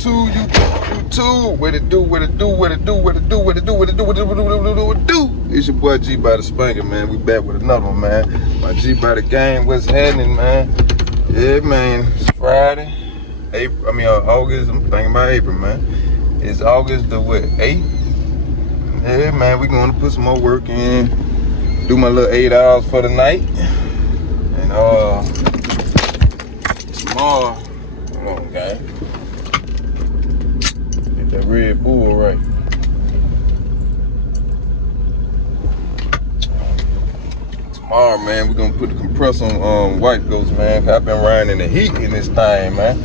YouTube, YouTube. What it do, what it do, what it do, what it do, what it do, what it do, what it do, what it do, what it do, what it do. It's your boy GBody Spanker, man. We back with another one, man. My GBody gang, what's happening, man? Yeah, man. It's Friday. August. I'm thinking about April, man. It's August the what? 8th? Yeah, man. We gonna put some more work in. Do my little 8 hours for the night. And tomorrow, come on, gang. Get that Red Bull right. Tomorrow, man, we're gonna put the compressor on White Ghost, man. Cause I've been riding in the heat in this thing, man.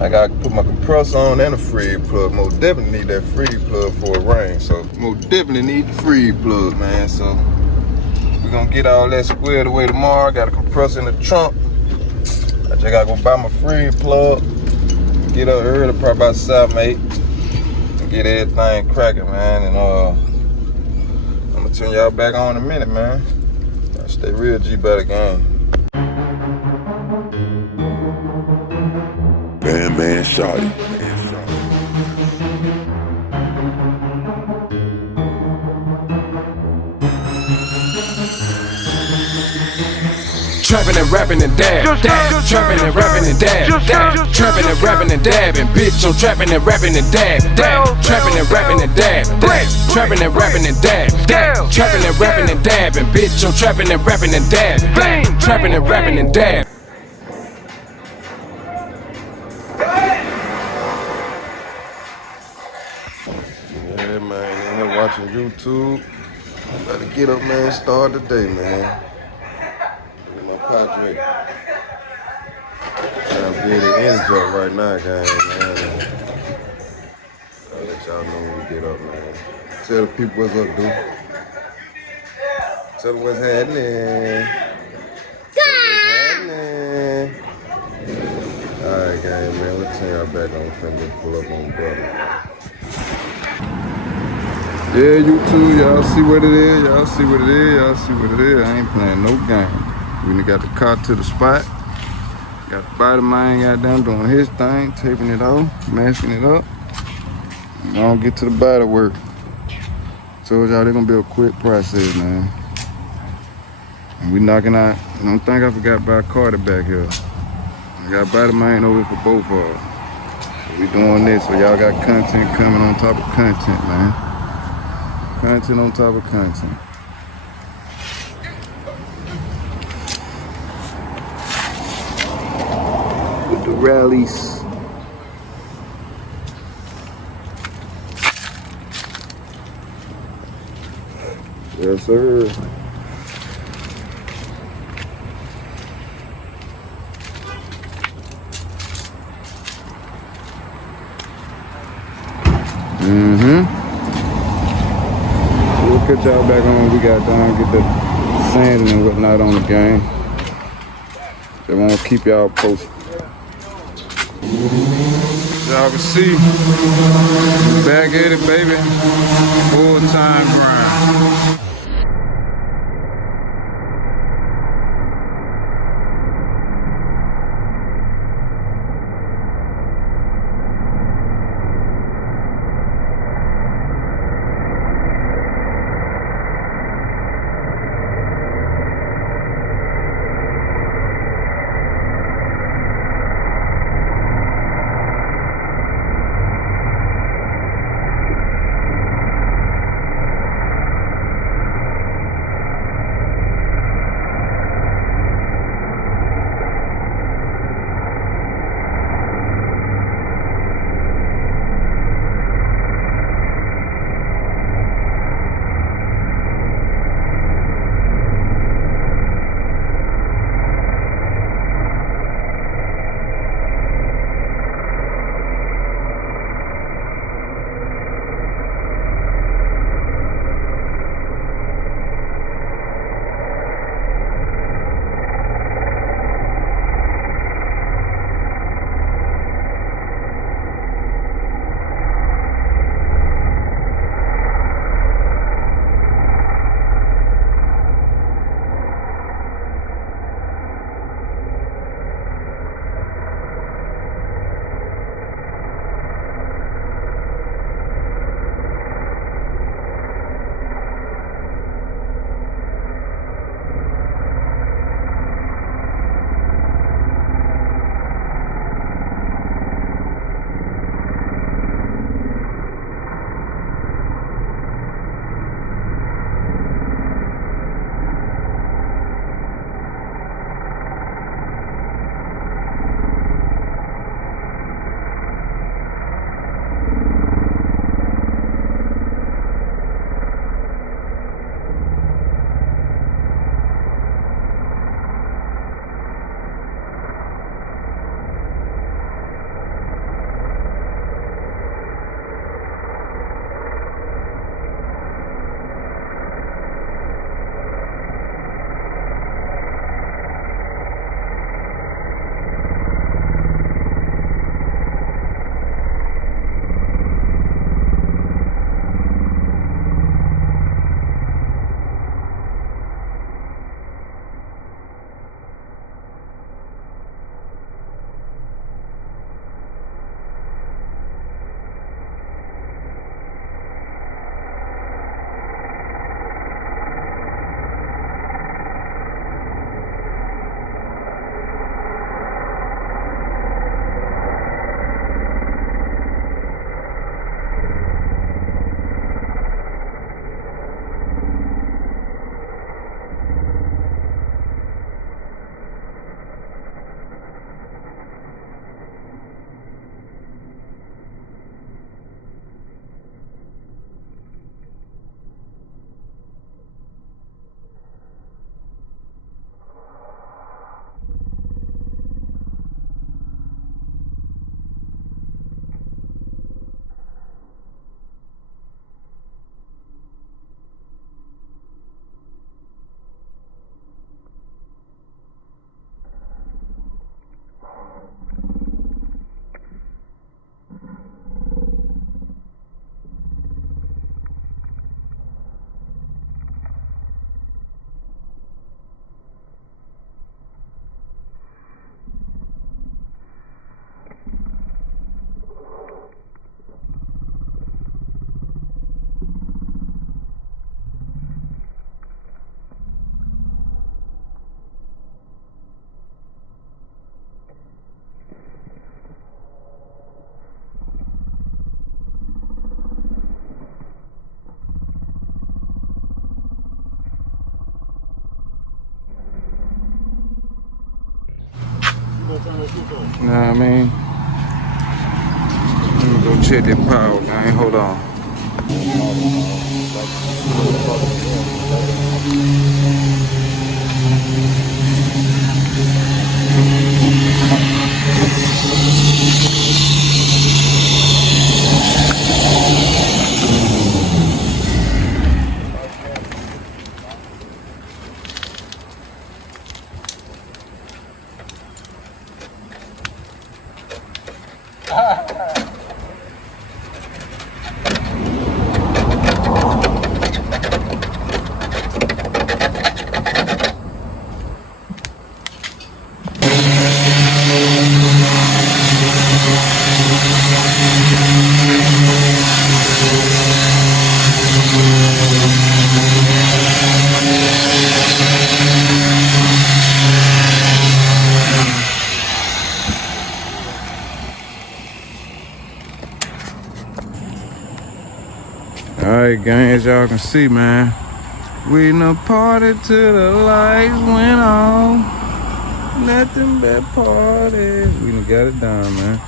I gotta put my compressor on and a freeze plug. Most definitely need that freeze plug for a rain. So most definitely need the freeze plug, man. So we're gonna get all that squared away tomorrow. Got a compressor in the trunk. I just gotta go buy my freeze plug. Get up early, probably about 7, 8. And get everything cracking, man. And I'm gonna turn y'all back on in a minute, man. Stay real, GBody gang. Man, shawty. Trapping and rapping and dab, trapping and rapping and dab, trapping and rapping and dabbing, bitch. I'm trapping and rapping and dab, trapping and rapping and dab, trapping and rapping and dab, trapping and rapping and dabbing, bitch. I'm trapping and rapping and dab, trapping and rapping and dab. Yeah, man, in here watching YouTube. About to get up, man, start the day, man. Patrick. Trying to get the energy up right now, gang, man. I'll let y'all know when we get up, man. Tell the people what's up, dude. Tell them what's happening. Alright, gang, man. Let's turn y'all back on. I'm finna pull up on the brother. Yeah, YouTube, y'all see what it is. Y'all see what it is. Y'all see what it is. I ain't playing no game. We done got the car to the spot. Got the body man got down doing his thing, taping it off, masking it up. We gonna get to the body work. Told y'all they're gonna be a quick process, man. And we knocking out, I don't think I forgot about Carter back here. I got body man over for both of us. So we doing this, so y'all got content coming on top of content, man. Content on top of content. The rallies. Yes, sir. We'll put y'all back on when we got done, get the sanding and whatnot on the game. They won't keep y'all posted. Y'all can see, back at it, baby. Full-time grind. Go check that power, man. Hold on. Alright, gang, as y'all can see, man, we done party till the lights went on. Nothing but party. We done got it down, man.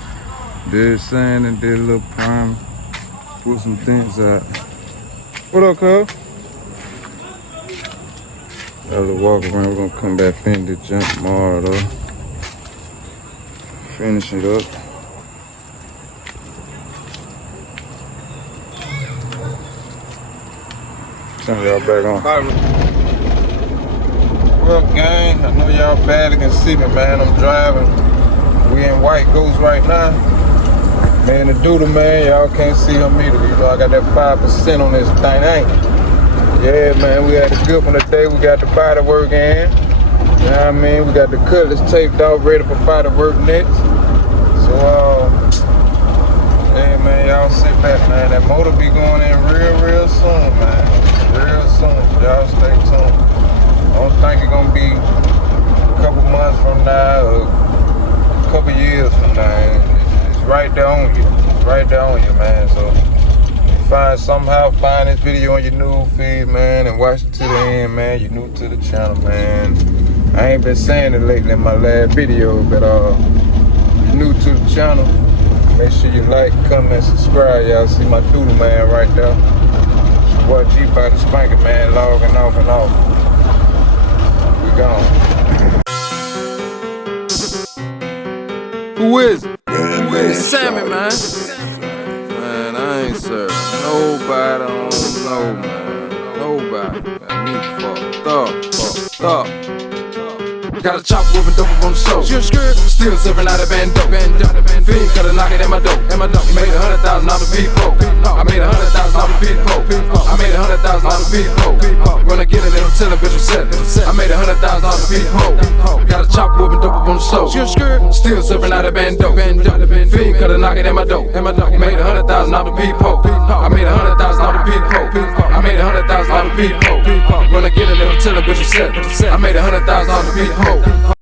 Did sand and did a little prime. Put some things out. What up, cuz? Got a little walk around. We're gonna come back, finish the jump tomorrow, though. Finish it up. Turn y'all back on. What up, gang? I know y'all barely can see me, man. I'm driving. We in White Ghost right now. Man, the doodle, man, y'all can't see him either. You know, I got that 5% on this thing, ain't it? Yeah, man, we had a good one today. We got the Bodywork in. You know what I mean? We got the cutlass taped out, ready for Bodywork next. So, yeah, man, y'all sit back, man. That motor be going in real soon, man. Real soon. Y'all stay tuned. I don't think it's gonna be a couple months from now or a couple years from now. It's right there on you. It's right there on you, man. So somehow find this video on your new feed, man, and watch it to the end, man. You're new to the channel, man. I ain't been saying it lately in my last video, but you're new to the channel. Make sure you like, comment, subscribe. Y'all see my doodle, man, right there. Boy, GBody spanking, man, logging off and off. We gone. Who is it? It's Sammy, man. Man, I ain't serving nobody on no, man. Nobody. Man, me fucked up. Got a chop whooping dope on the show. Still serving out of bando. Fiend cut a knock it at my dope. Made $100,000 people. I made $100,000 people. I made $100,000 people. Gonna get it, it'll tell a bitch I'm selling. I made $100,000 people. Got a chop whooping dope on the show. Still serving out of bando. Fiend cut a knock it at my dope. Made $100,000 people. I made $100,000 people. I made $100,000 people. Gonna get it, it'll tell a bitch I'm selling. I made $100,000 people.